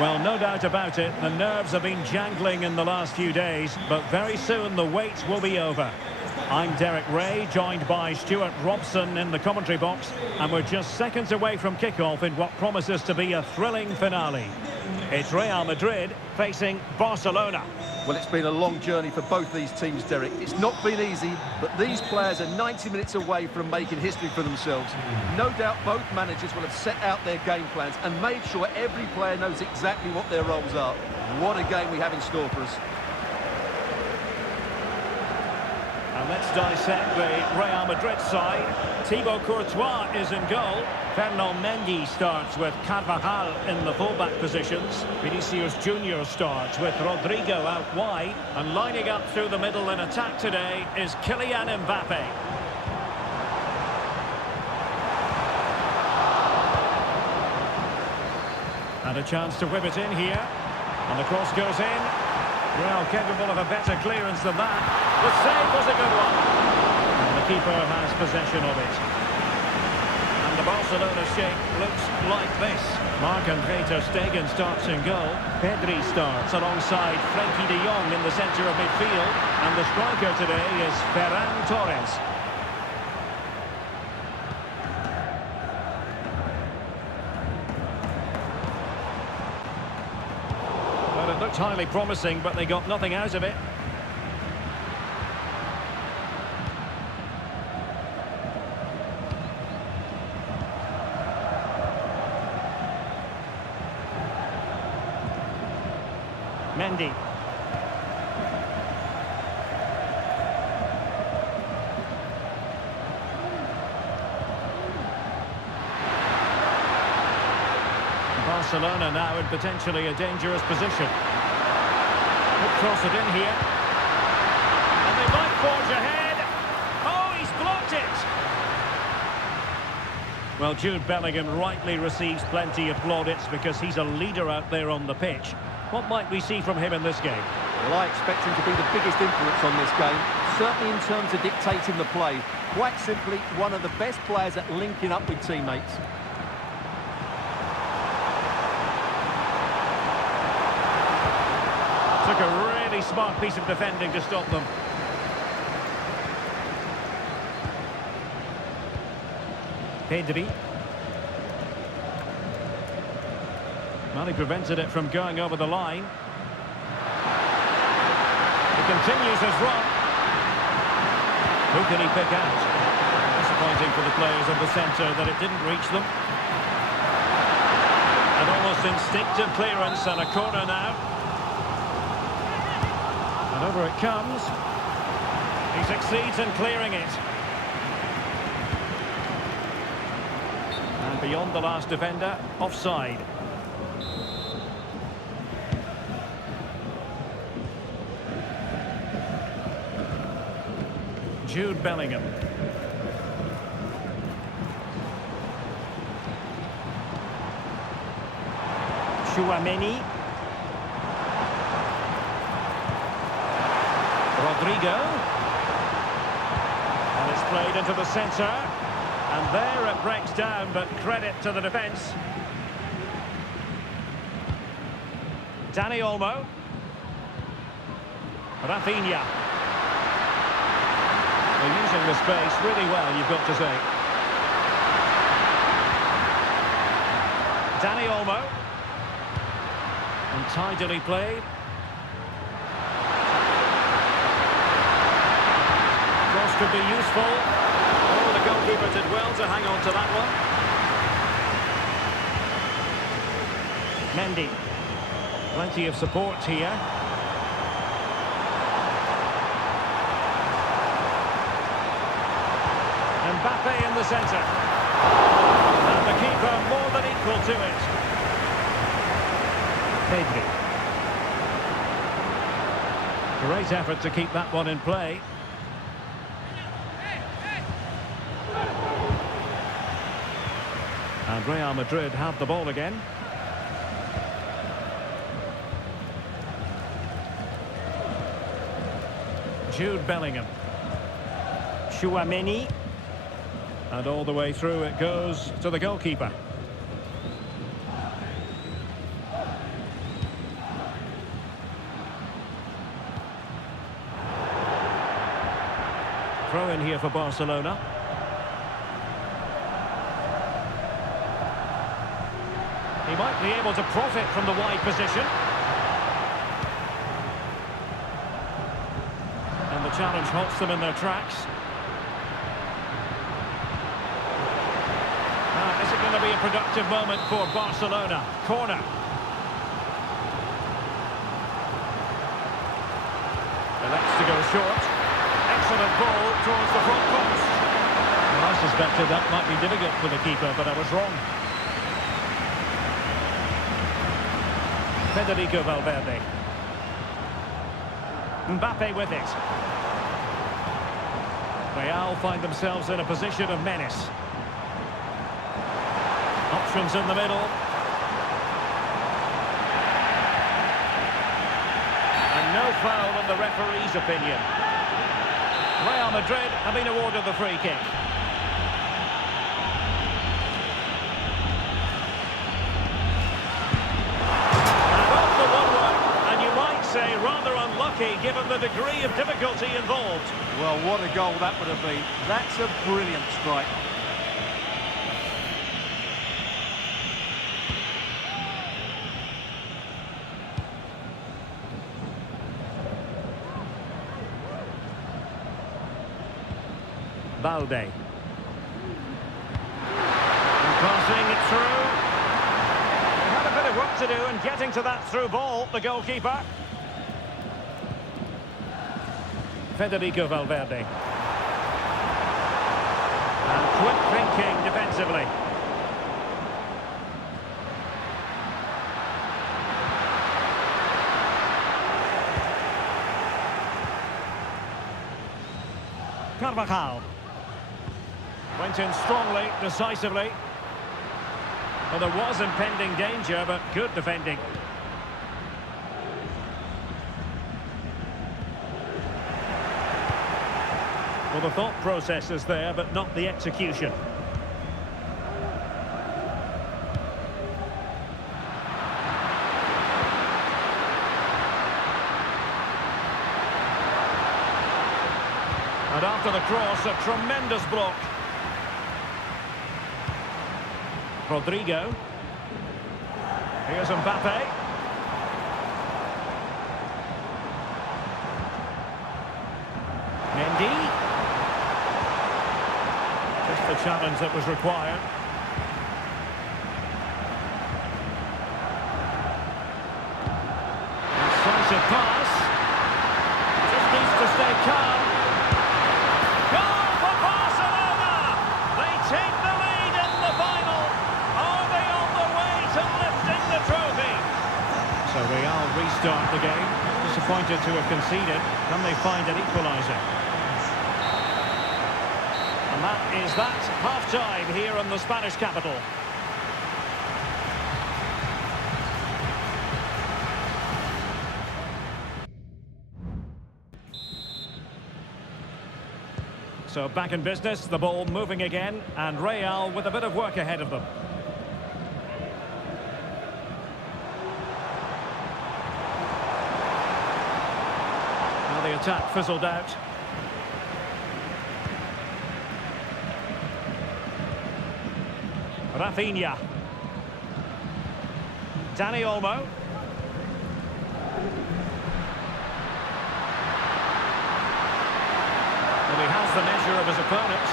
Well, no doubt about it, the nerves have been jangling in the last few days, but very soon the wait will be over. I'm Derek Ray, joined by Stuart Robson in the commentary box, and we're just seconds away from kickoff in what promises to be a thrilling finale. It's Real Madrid facing Barcelona. Well, it's been a long journey for both these teams, Derek. It's not been easy, but these players are 90 minutes away from making history for themselves. No doubt both managers will have set out their game plans and made sure every player knows exactly what their roles are. What a game we have in store for us. And let's dissect the Real Madrid side. Thibaut Courtois is in goal. Fernand Mendy starts with Carvajal in the fullback positions. Vinicius Junior starts with Rodrigo out wide. And lining up through the middle in attack today is Kylian Mbappe. And a chance to whip it in here. And the cross goes in. Well, capable of a better clearance than that. The save was a good one. And the keeper has possession of it. And the Barcelona shape looks like this. Marc-Andre ter Stegen starts in goal. Pedri starts alongside Frenkie de Jong in the centre of midfield. And the striker today is Ferran Torres. It looked highly promising, but they got nothing out of it. Mendy. Barcelona now in potentially a dangerous position. Could cross it in here. And they might forge ahead. Oh, he's blocked it! Well, Jude Bellingham rightly receives plenty of plaudits because he's a leader out there on the pitch. What might we see from him in this game? Well, I expect him to be the biggest influence on this game, certainly in terms of dictating the play. Quite simply, one of the best players at linking up with teammates. Took a really smart piece of defending to stop them. Pedri. Well, he prevented it from going over the line. He continues his run. Who can he pick out? Disappointing for the players of the centre that it didn't reach them. An almost instinctive clearance and a corner now. And over it comes. He succeeds in clearing it. And beyond the last defender, offside. Jude Bellingham. Tchouaméni. Rodrigo. And it's played into the centre. And there it breaks down, but credit to the defence. Dani Olmo. Rafinha. They're using the space really well, you've got to say. Dani Olmo. And tidily played. Cross could be useful. Oh, the goalkeeper did well to hang on to that one. Mendy. Plenty of support here. Mbappe in the centre. And the keeper more than equal to it. Pedri. Great effort to keep that one in play. And Real Madrid have the ball again. Jude Bellingham. Tchouaméni. And all the way through it goes to the goalkeeper. here for Barcelona. He might be able to profit from the wide position. And the challenge halts them in their tracks. Is it going to be a productive moment for Barcelona? Corner. Elects to go short. Excellent ball towards the front post. Well, I suspected that might be difficult for the keeper, but I was wrong. Federico Valverde. Mbappe with it. Real find themselves in a position of menace. Options in the middle. And no foul in the referee's opinion. Real Madrid have been awarded the free kick. And off the one-one, and you might say rather unlucky given the degree of difficulty involved. Well, what a goal that would have been. That's a brilliant strike. Balde. And passing it through. They had a bit of work to do in getting to that through ball, the goalkeeper. Federico Valverde. And quick thinking defensively. Carvajal. Went in strongly, decisively. Well, there was impending danger, but good defending. Well, the thought process is there, but not the execution. And after the cross, a tremendous block. Rodrigo. Here's Mbappe. Mendy. Just the challenge that was required. Incisive pass. Just needs to stay calm. Goal for Barcelona! They take the lead in the final. Are they on the way to lifting the trophy? So Real restart the game. Disappointed to have conceded. Can they find an equaliser? And that is that. Half-time here in the Spanish capital. So back in business, the ball moving again, and Real with a bit of work ahead of them. Now the attack fizzled out. Rafinha. Dani Olmo. Well, he has the measure of his opponent.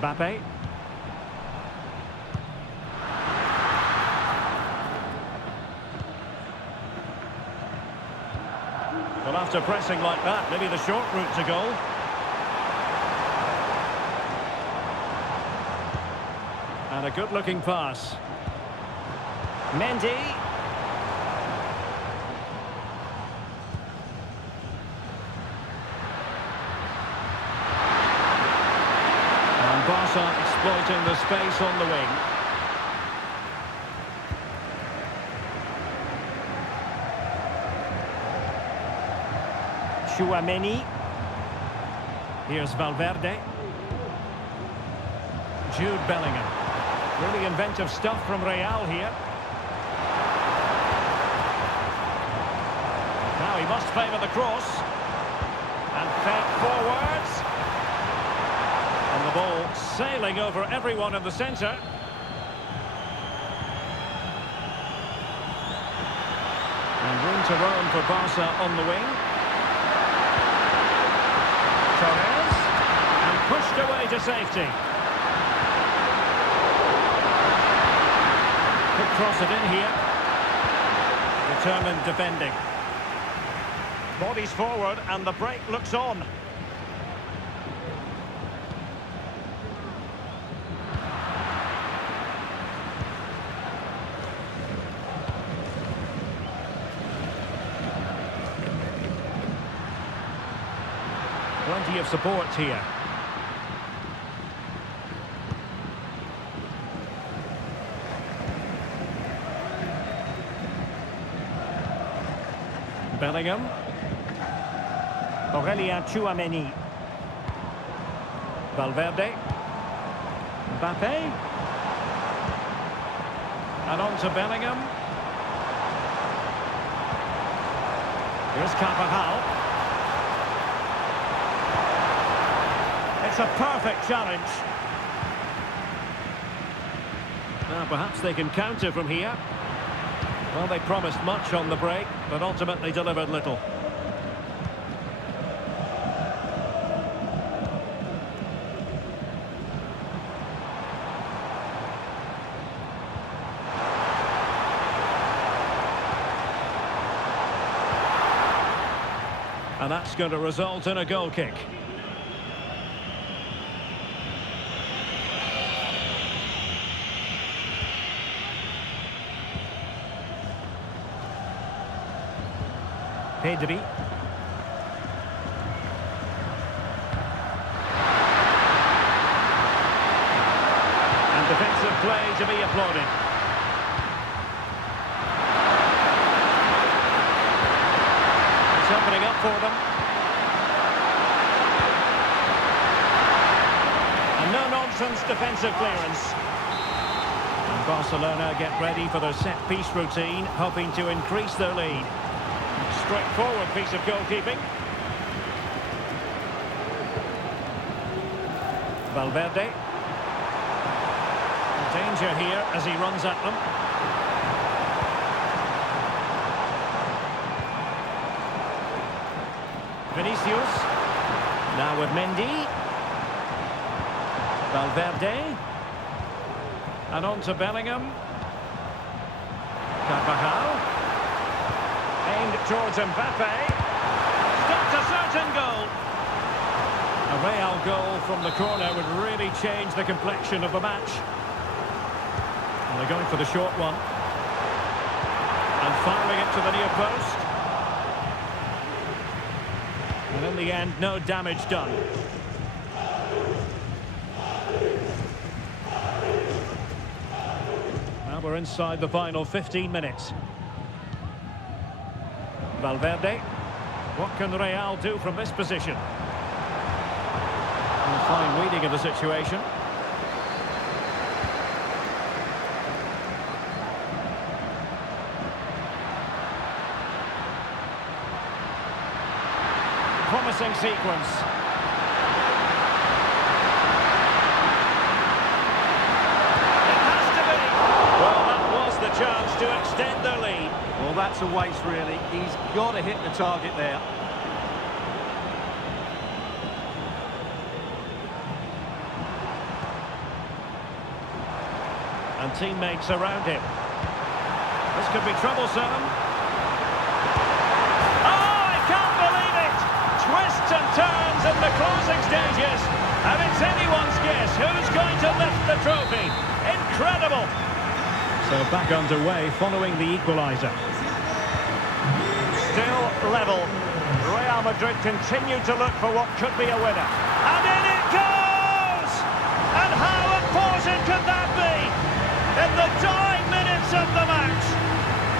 Mbappe. Well, after pressing like that, maybe the short route to goal. And a good-looking pass. Mendy. And Barca exploiting the space on the wing. Chouameni. Here's Valverde. Jude Bellingham. Really inventive stuff from Real here. He must favour the cross. And fed forwards. And the ball sailing over everyone in the centre. And room to roam for Barca on the wing. Torres. And pushed away to safety. Could cross it in here. Determined defending. Bodies forward and the break looks on. Plenty of support here. Bellingham. Aurélien Tchouaméni. Valverde. Mbappé. And on to Bellingham. Here's Carvajal. It's a perfect challenge. Now perhaps they can counter from here. Well, they promised much on the break, but ultimately delivered little. And that's going to result in a goal kick. Pedri. And defensive play to be applauded. It's opening up for them. And no-nonsense defensive clearance. And Barcelona get ready for their set-piece routine, hoping to increase their lead. Straightforward piece of goalkeeping. Valverde. Danger here as he runs at them. Vinicius. Now with Mendy. Valverde. And on to Bellingham. Carvajal. Aimed towards Mbappé. Stopped a certain goal. A Real goal from the corner would really change the complexion of the match. And they're going for the short one. And firing it to the near post. And in the end, no damage done. Now we're inside the final 15 minutes. Valverde. What can Real do from this position? A fine reading of the situation. Promising sequence. It has to be. Well, that was the chance to extend their lead. Well, that's a waste, really. He's got to hit the target there. And teammates around him. This could be troublesome. Oh, I can't believe it! Twists and turns in the closing stages. And it's anyone's guess who's going to lift the trophy. Incredible! So back underway following the equaliser. Still level. Real Madrid continue to look for what could be a winner. And in it goes! And how important could that be? In the dying minutes of the match.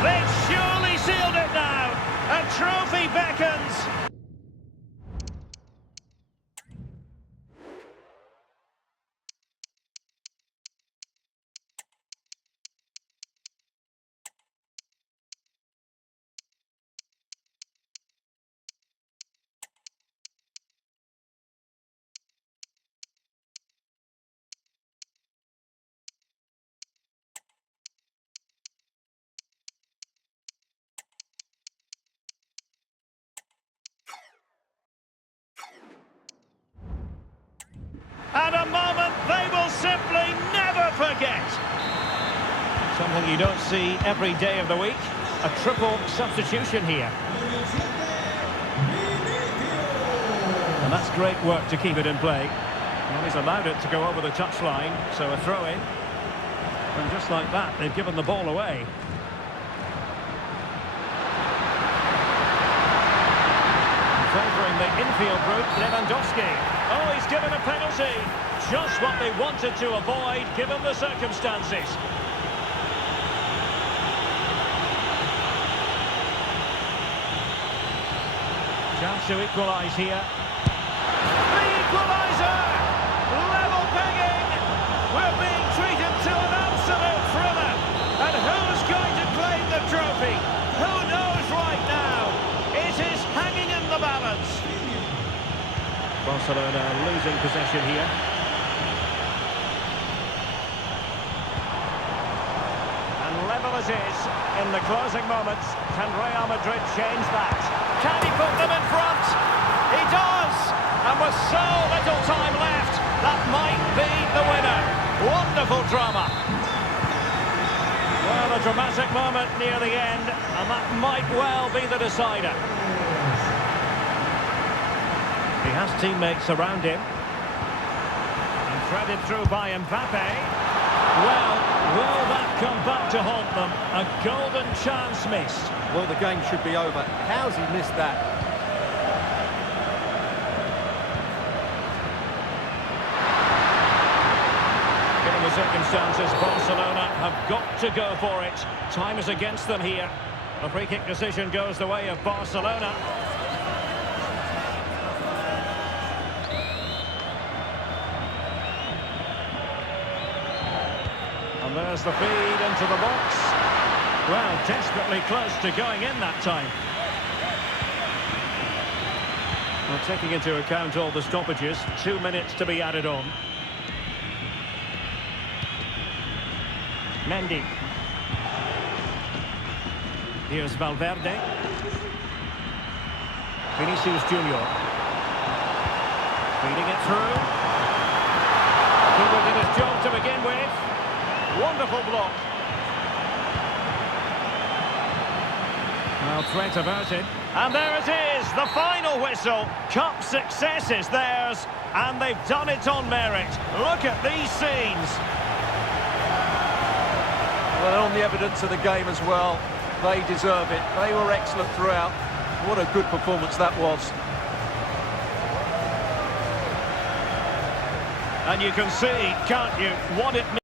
They've surely sealed it now. A trophy beckons. Something you don't see every day of the week. A triple substitution here. And that's great work to keep it in play. Well, he's allowed it to go over the touchline, so a throw-in. And just like that, they've given the ball away. Favouring the infield route, Lewandowski. Oh, he's given a penalty. Just what they wanted to avoid, given the circumstances. Chance to equalise here. The equaliser! Level pegging! We're being treated to an absolute thriller. And who's going to claim the trophy? Who knows right now? It is hanging in the balance. Barcelona losing possession here. And level as is in the closing moments. Can Real Madrid change that? Can he put them in front? He does! And with so little time left, that might be the winner. Wonderful drama. Well, a dramatic moment near the end, and that might well be the decider. He has teammates around him. And threaded through by Mbappe. Well, will that come back to haunt them? A golden chance missed. Well, the game should be over. How's he missed that? Given the circumstances, Barcelona have got to go for it. Time is against them here. The free kick decision goes the way of Barcelona. And there's the feed into the box. Well, desperately close to going in that time. Well, taking into account all the stoppages, 2 minutes to be added on. Mendy. Here's Valverde. Vinicius Junior. Feeding it through. Cooper did his job to begin with. Wonderful block. Well, threat averted. And there it is, the final whistle. Cup success is theirs, and they've done it on merit. Look at these scenes. Well, on the evidence of the game as well, they deserve it. They were excellent throughout. What a good performance that was. And you can see, can't you, what it means.